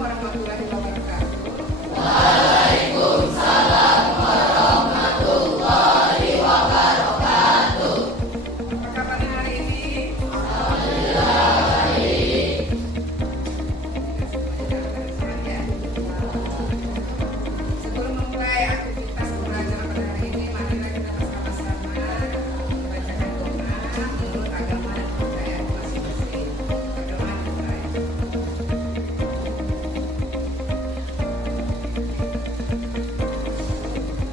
warahmatullahi wabarakatuh. Waalaikumsalam warahmatullahi wabarakatuh. Apa kabarnya hari ini? Alhamdulillah baik. Sebelum memulai aktivitas pembelajaran pada hari ini, marilah kita bersama-sama membacakan doa menurut agama dan kepercayaan masing-masing. Agama dimulai.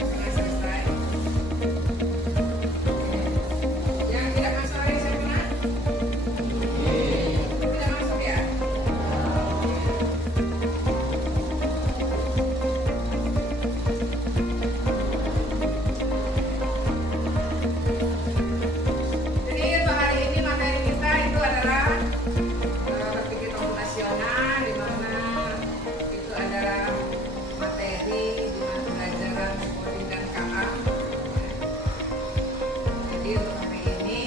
Pernah selesai? Yang tidak masuk hari saya pernah? Tidak masuk ya? Jadi untuk hari ini materi kita itu adalah berpikir nasional, di mana itu adalah materi di mana pelajaran coding dan KA. Jadi untuk hari ini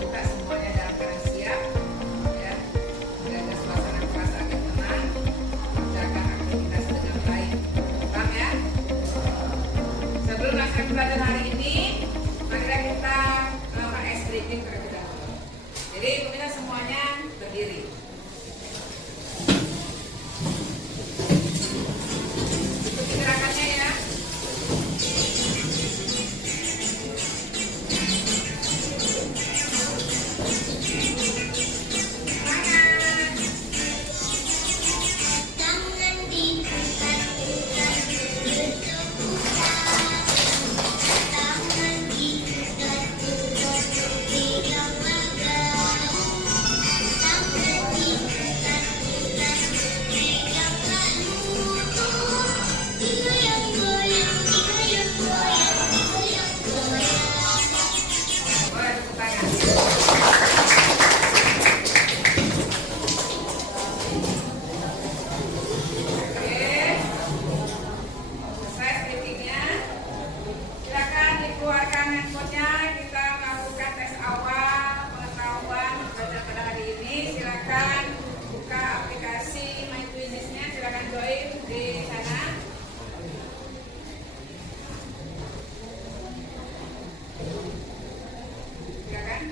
kita semuanya dalam keadaan siap, ya, menjaga suasana kelas agar tenang, menjaga aktivitas dengan baik. Paham ya? Sebelum melaksanakan pelajaran hari ini, marilah kita melakukan ice breaking terlebih dahulu. Jadi kita semuanya berdiri. Ikuti gerakannya ya. Semangat. Tangan diputar-putar berdebutan. Tangan diputar-putar pegang langgang. Tangan diputar-putar pegang lutut. Digoyang-goyang, digoyang-goyang, digoyang-goyang. Boleh tepuk tangan. Oke. Selesai skripsinya. Silakan dikeluarkan handphonenya. Kita melakukan tes awal pengetahuan pada hari ini. Silakan buka aplikasi My Quizzes-nya. Silakan join di sana. Silakan.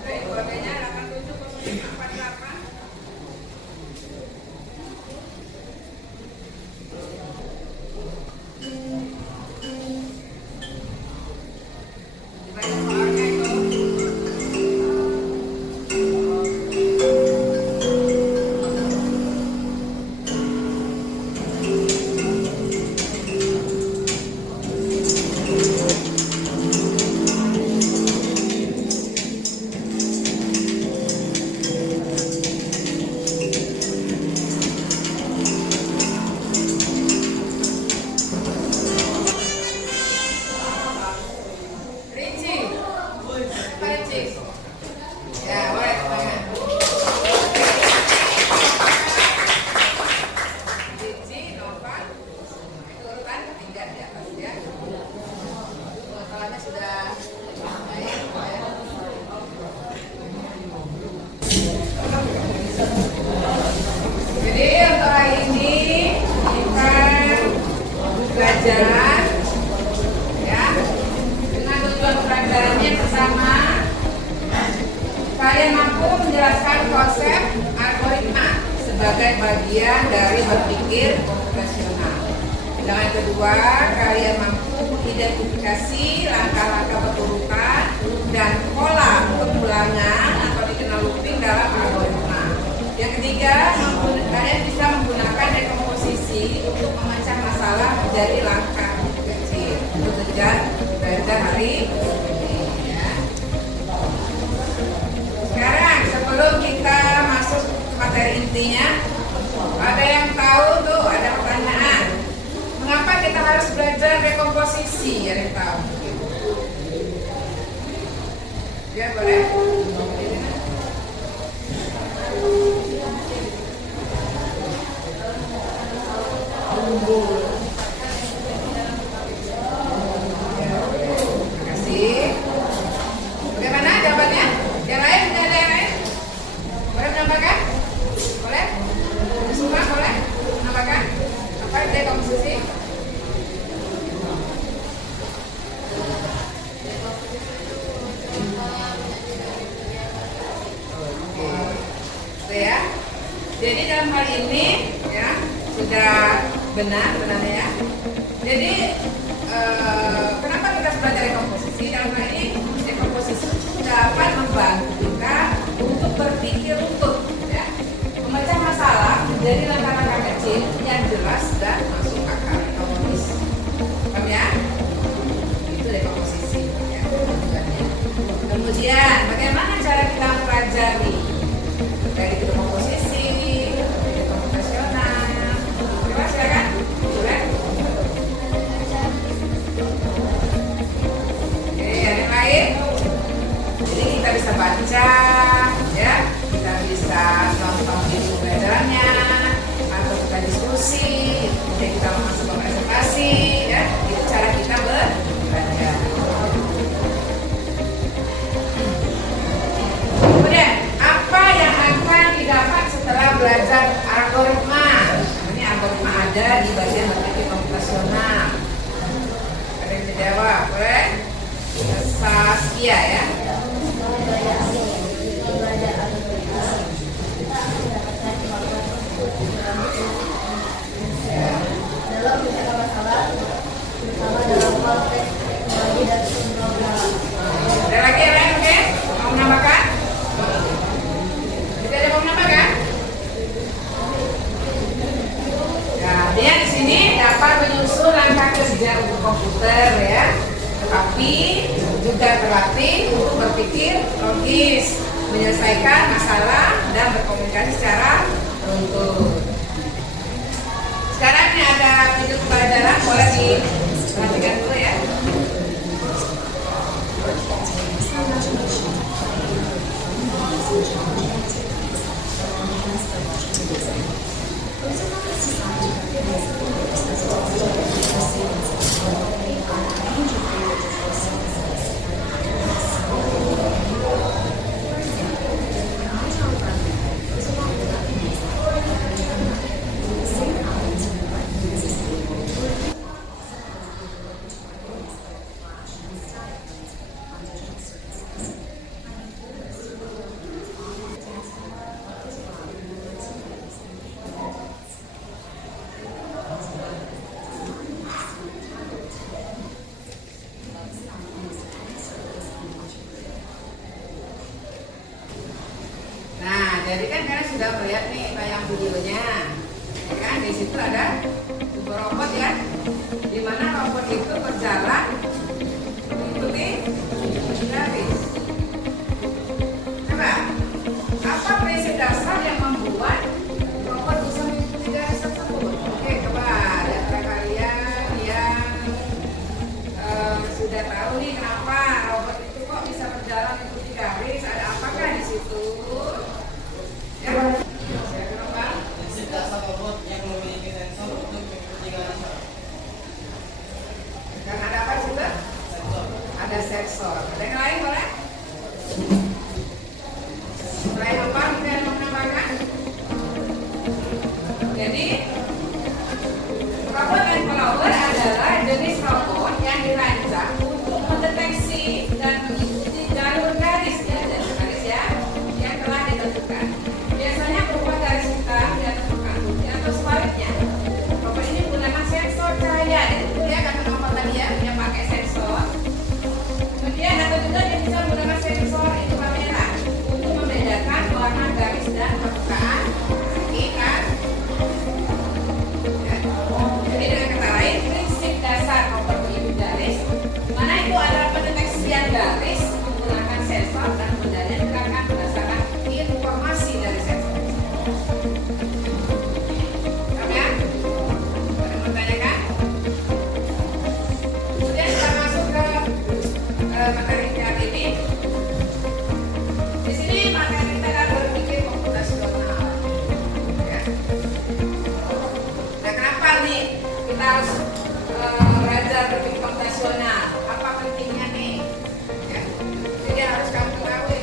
Join kodenya 870548. Dibaca soalnya itu. Rinci. Apa Rinci? Ya, boleh tangan. Rinci, Novan. Itu urutan ketiga di atas ya. Pengetahuannya sudah baik, ya. Jadi untuk hari ini kita belajar ya dengan tujuan pembelajarannya bersama. Kalian mampu menjelaskan konsep algoritma sebagai bagian dari berpikir komputasional. Dan yang kedua, kalian mampu mengidentifikasi langkah-langkah berurutan dan pola pengulangan atau dikenal looping dalam algoritma. Yang ketiga, kalian bisa menggunakan dekomposisi untuk memecah masalah menjadi langkah kecil. Itu tujuan belajar hari ini ya. Sekarang sebelum kita masuk ke materi intinya, ada yang tahu tuh, ada pertanyaan. Mengapa kita harus belajar dekomposisi? Ada yang tahu? Ya boleh. Terima kasih. Bagaimana jawabannya? Yang lain? Ada yang lain? Boleh menambahkan? Boleh? Semua boleh? Jadi dalam hal ini ya sudah benar sebenarnya ya. Jadi kenapa kita harus belajar dekomposisi? Dalam hal ini dekomposisi dapat membantu kita untuk berpikir utuh, ya, memecah masalah menjadi langkah-langkah kecil yang jelas dan masuk akal atau logis. Paham ya? Itu dekomposisi. Ya, tujuannya. Kemudian bagaimana cara kita mempelajari dari dekomposisi, dari komputasional? Coba silakan. Coba. Jadi kita bisa baca, ya, kita bisa nonton video pelajarannya, atau kita diskusi, kemudian kita masuk ke presentasi, ya, itu cara kita belajar. Kemudian apa yang akan didapat setelah belajar algoritma? Ini algoritma ada di bagian berpikir komputasional. Ada yang menjawab, boleh? Saskia ya. Dalam menyelesaikan masalah, terutama dalam konteks teknologi dan pemrograman. Ada lagi yang lain, oke? Mau menambahkan? Tidak ada mau menambahkan? Nah, dia di sini dapat menyusun langkah kerja untuk komputer ya, tetapi juga terlatih untuk berpikir logis, menyelesaikan masalah dan berkomunikasi secara runtut. Sekarang ini ada video pelajaran, boleh diperhatikan dulu ya. Jadi kan kalian sudah melihat nih tayang videonya, ya kan? Di situ ada sebuah robot ya, di mana robot itu berjalan mengikuti garis. Coba, apa prinsip dasar yang membuat robot bisa mengikuti garis tersebut? Oke, coba di antara kalian yang sudah tahu nih kenapa robot itu kok bisa berjalan mengikuti garis, ada apakah di situ? Ya, prinsip dasar robot yang memiliki sensor untuk mengikuti garis. Karena ada apa juga? Ada sensor. Ada yang lain boleh? Selain apa mungkin mau menambahkan? Jadi robot hand follower adalah jenis robot yang dirancang untuk mendeteksi dan mengikuti jalur garis ya, jalur garis ya yang telah ditentukan. Biasanya berupa garis hitam di atas permukaan putih atau sebaliknya. Robot ini menggunakan sensor cahaya. Jadi dia akan menopang tadi ya, dia pakai sensor. Kemudian atau juga dia bisa menggunakan sensor inframerah untuk membedakan warna garis dan permukaan ikan. Ya. Jadi dengan kata lain, prinsip dasar robot mengikuti garis, mana itu adalah pendeteksian garis menggunakan sensor dan pengendalian gerakan berdasarkan informasi dari sensor. Paham ya? Ada yang bertanyakan? Kemudian kita masuk ke materi kita hari ini. Di sini materi kita akan berpikir komputasional. Ya. Nah, kenapa nih kita harus belajar berpikir komputasional? Apa pentingnya nih? Ya. Jadi harus kamu ketahui.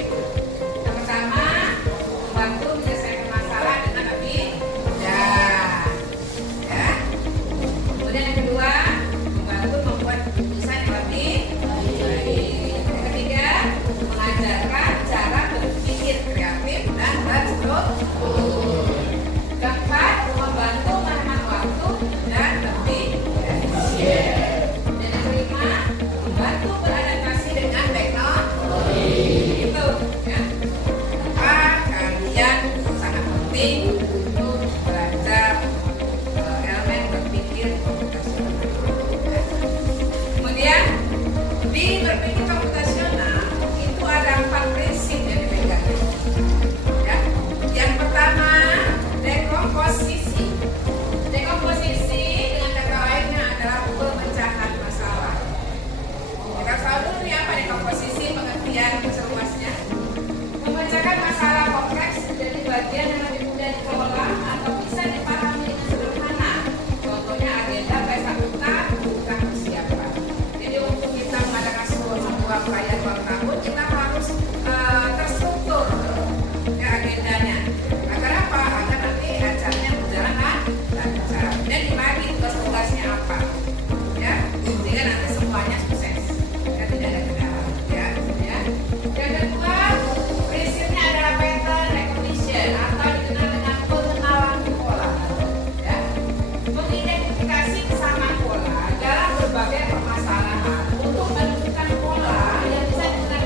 Yang pertama, membantu menyelesaikan masalah dengan lebih mudah. Ya. Kemudian yang kedua, membantu membuat keputusan yang lebih baik. Yang ketiga, mengajarkan cara berpikir kreatif dan terstruktur. apapun kita harus terstruktur ya agendanya. Agar apa? Agar nanti acaranya berjalan lancar. Dan dibagi tugas-tugasnya apa, ya, sehingga nanti semuanya sukses. Ya, tidak ada kendala. Ya. Yang kedua, prinsipnya adalah pattern recognition atau dikenal dengan pengenalan pola. Ya. Mengidentifikasi kesamaan pola dalam berbagai permasalahan untuk menentukan pola yang bisa digunakan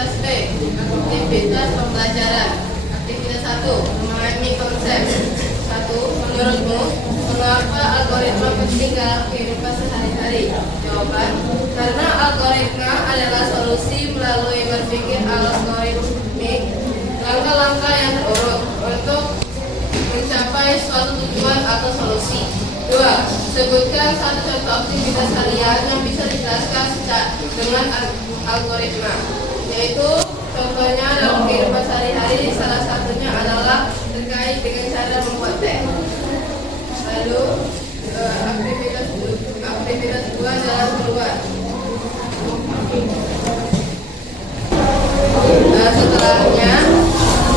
Aktivitas B, aktivitas pembelajaran. Aktivitas 1, memahami konsep. 1. Menurutmu, mengapa algoritma penting dalam kehidupan sehari-hari? Jawaban, karena algoritma adalah solusi melalui berpikir algoritmik, langkah-langkah yang terurut untuk mencapai suatu tujuan atau solusi. 2. Sebutkan satu contoh aktivitas kalian yang bisa dijelaskan dengan algoritma, yaitu contohnya dalam kehidupan sehari-hari, salah satunya adalah terkait dengan cara membuat teh. Lalu aktivitas 2 jalan keluar. Setelahnya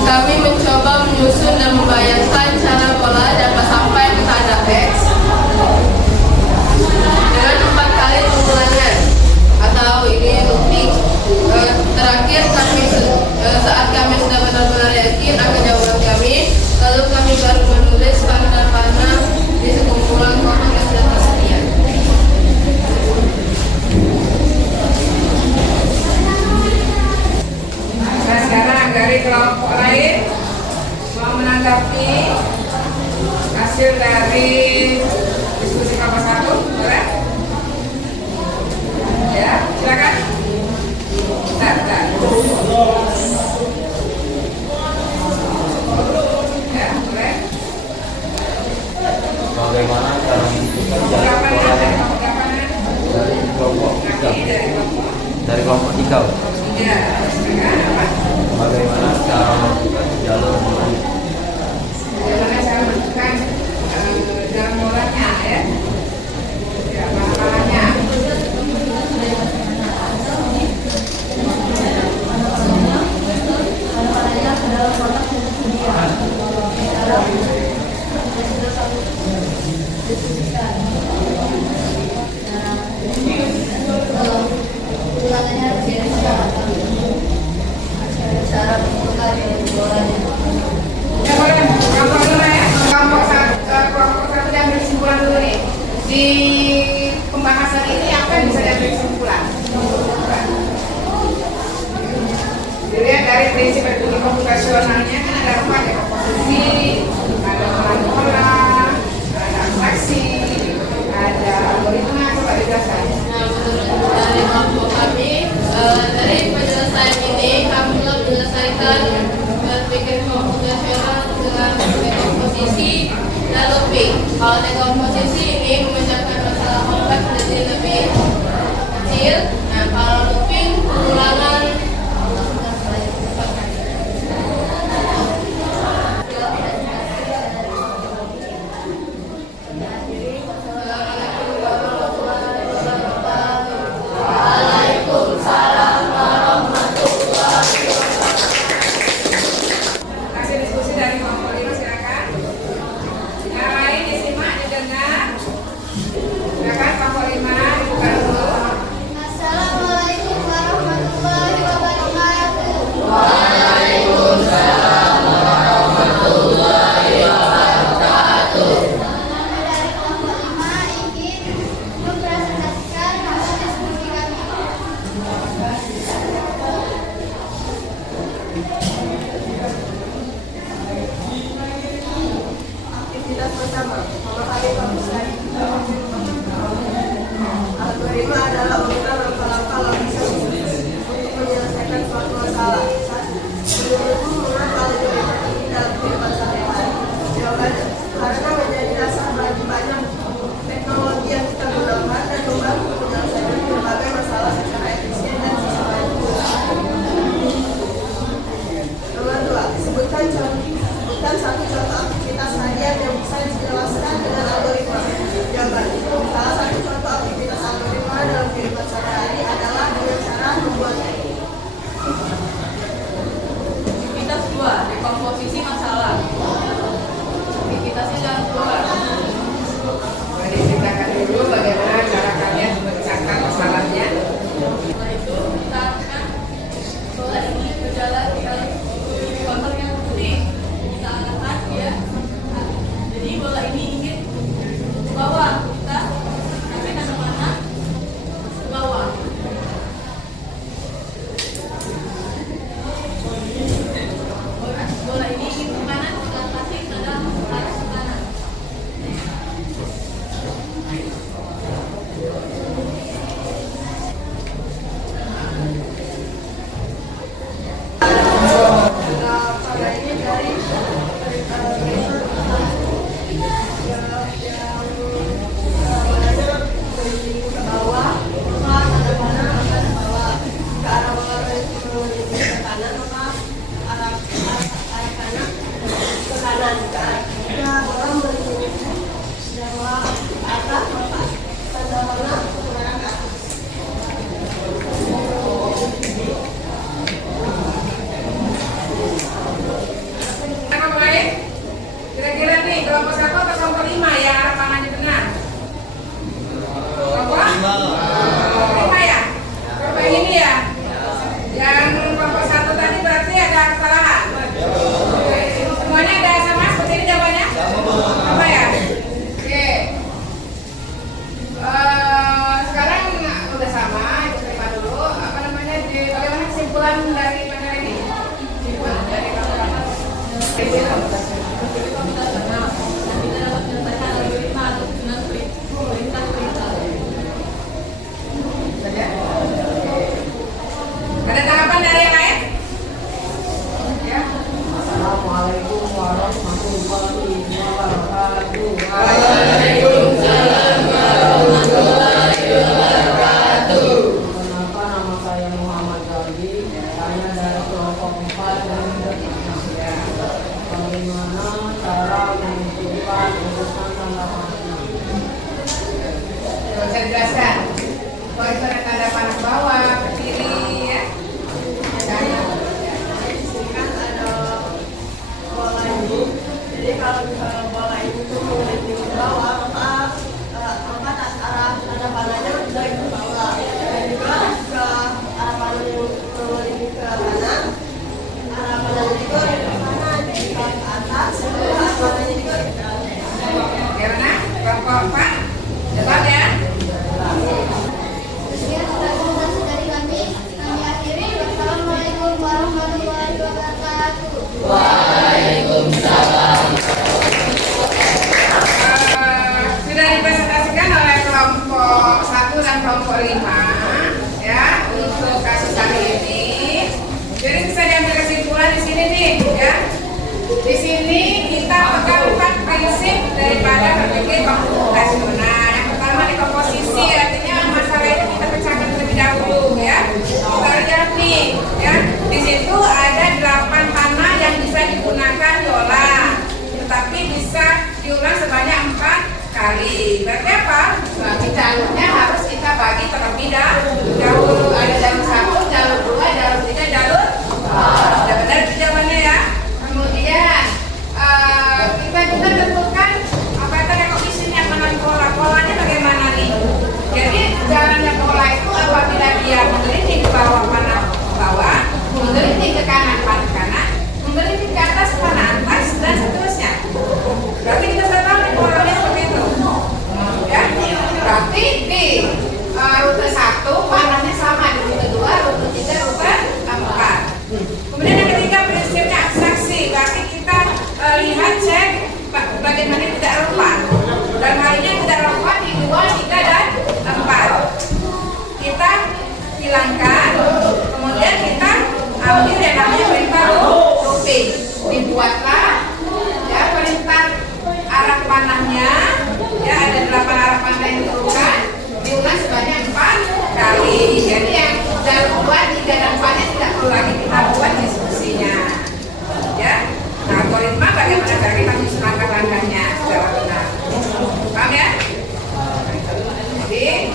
kami mencoba menyusun dan membayangkan cara pola dapat sampai ke tanda teks dengan 4 kali pengulangan atau ini looping. Terakhir saat kami sudah benar-benar yakin akan jawaban kami, lalu kami baru menulis panah-panah di sekumpulan kotak yang sudah tersedia. Nah, sekarang dari kelompok lain mau menanggapi hasil dari diskusi kelompok 1, boleh? Ya, silakan. Bentar. Ya, boleh. Bagaimana cara menentukan jalan pola dari kelompok tiga? Dari kelompok 3. Ya, silakan. Apa? Bagaimana cara menentukan jalur pola? Bagaimana cara menentukan dalam polanya ya? Ya, mana-mananya. Cara menentukan bolanya. Ya boleh, kelompok dulu ya. Kelompok satu diambil kesimpulan dulu nih. Di pembahasan ini apa yang bisa diambil kesimpulan? Dilihat dari prinsip ekonomi komputasionalnya kan ada 4 ya, komposisi, ada pola, ada abstraksi, ada algoritma. Coba dijelaskan. Nah, menurut dari kelompok kami, dari penyelesaian ini kami telah menyelesaikan berpikir komputasional dengan dekomposisi dan looping. Kalau dekomposisi ini memecahkan masalah kompleks menjadi lebih kecil. Nah, kalau looping pengulangan Bisa dijelaskan? Kalau itu ada tanda panah bawah ke kiri ya. Kanan. Kan ada bola ini. Jadi kalau misalnya bola ini tuh mengulik di bawah, maka angkat arah tanda panahnya dari ke bawah. Dan juga ke arah panah yang mengulik ke kanan, arah panahnya juga ke kanan. Jadi kalau ke atas, arah panahnya juga ke kanan. Gimana? Kelompok 4. Jawab ya. Sekian presentasi dari kami akhiri. Wassalamualaikum warahmatullahi wabarakatuh. Sudah dipresentasikan oleh kelompok 1 dan kelompok 5 ya untuk kasus hari ini. Jadi bisa diambil kesimpulan di sini nih ya. Di sini kita pegang 4 prinsip daripada berpikir komputasional. Yang pertama di komposisi, artinya masalah itu kita pecahkan terlebih dahulu ya. Kita lihat nih ya. Di situ ada 8 panah yang bisa digunakan diolah, tetapi bisa diulang sebanyak 4 kali. Berarti apa? Berarti jalurnya harus kita bagi terlebih dahulu. Ada jalur 1, jalur 2, jalur 3, jalur 4. Sudah benar itu jawabannya ya. Kemudian kita juga tentukan apa itu rekomendasinya dengan polanya bagaimana nih. Jadi jalannya pola itu apabila dia menggelinding ke bawah panah bawah, menggelinding ke kanan panah kanan, menggelinding ke atas panah atas dan seterusnya. Berarti kita sudah tahu nih polanya seperti itu. Ya, berarti di rute 1 panahnya sama, di rute 2, rute 3, rute 4. Kemudian yang ketiga prinsipnya abstraksi, berarti kita lihat cek bagaimana tidak relevan. Dan hal ini tidak relevan di 2, 3, dan 4. Kita hilangkan, kemudian kita ambil yang namanya perintah looping. Dibuatlah ya perintah arah panahnya, ya ada 8 arah panah yang diulang, diulang sebanyak 4 kali. Jadi yang jalur 2, 3, dan 4-nya tidak perlu lagi kita buat diskusinya. Ya, nah algoritma bagaimana cara kita menyusun langkah-langkahnya secara benar. Paham ya? Jadi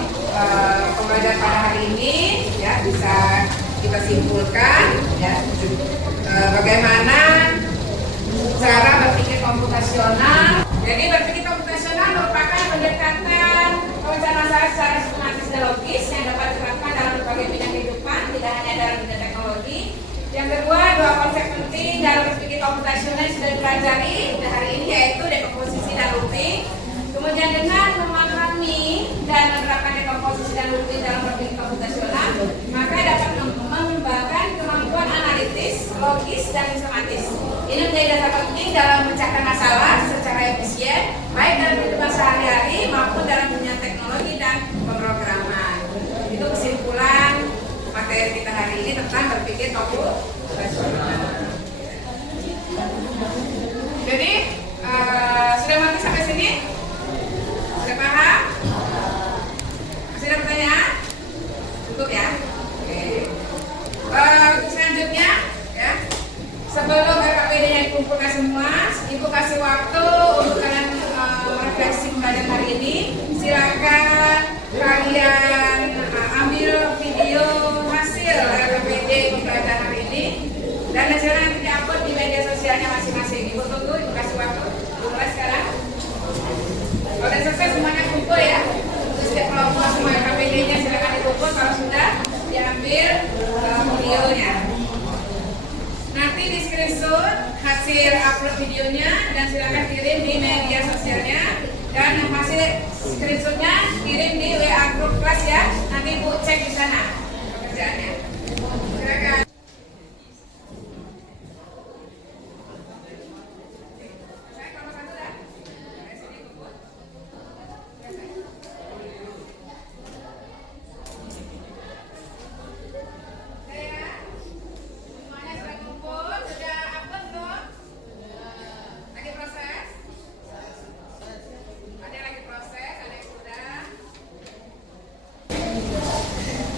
pembelajaran pada hari ini ya bisa kita simpulkan ya bagaimana cara berpikir komputasional. Jadi berpikir komputasional merupakan pendekatan pemecahan masalah secara sistematis dan logis yang dapat diterapkan dalam berbagai bidang kehidupan, tidak hanya dalam bidang teknologi. Yang kedua, 2 konsep penting dalam berpikir komputasional yang sudah dipelajari hari ini yaitu dekomposisi dan looping. Kemudian dengan memahami dan menerapkan dekomposisi dan looping dalam berpikir komputasional, maka dapat mengembangkan kemampuan analitis, logis, dan sistematis. Ini menjadi dasar penting dalam memecahkan masalah secara efisien, baik dalam kehidupan sehari-hari maupun dalam dunia teknologi dan pemrograman. Itu kesimpulan materi kita hari ini tentang berpikir komputasional. Jadi sudah mengerti sampai sini? Sudah paham? Masih ada pertanyaan? Cukup ya? Oke. Selanjutnya ya, sebelum RKPD-nya dikumpulkan semua, Ibu kasih waktu untuk kalian refleksi pembelajaran hari ini. Silakan kalian ambil video hasil RKPD pembelajaran hari ini dan hasilnya nanti di-upload di media sosialnya masing-masing. Ibu tunggu, Ibu kasih waktu. Mulai sekarang. Kalau sudah selesai semuanya kumpul ya. Untuk setiap kelompok semua RKPD-nya silakan dikumpul. Kalau sudah diambil videonya. Nanti di screenshot hasil upload videonya dan silakan kirim di media sosialnya. Dan hasil screenshotnya kirim di WA grup kelas ya. Nanti Bu cek di sana pekerjaannya. Silakan.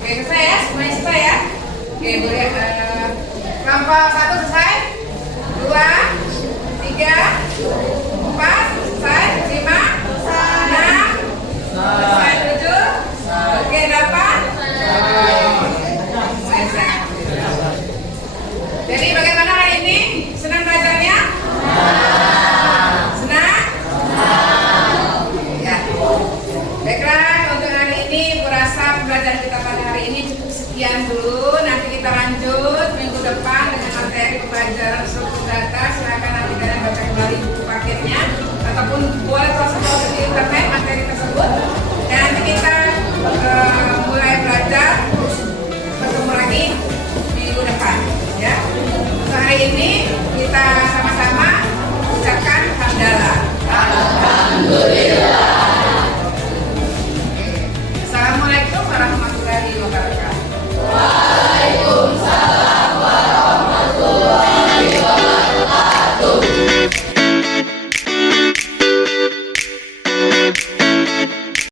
Oke, selesai ya? Semuanya selesai ya? Oke, boleh kelompok 1 selesai? 2, 3, 4 selesai? 5, 6 selesai? 7 sekian dulu. Nanti kita lanjut minggu depan dengan materi pembelajaran struktur data. Silakan nanti kalian baca kembali buku paketnya ataupun boleh browse di internet materi tersebut. Dan nanti kita mulai belajar bertemu lagi minggu depan. Ya. Untuk hari ini kita sama-sama ucapkan hamdalah. Alhamdulillah. Assalamualaikum warahmatullahi wabarakatuh.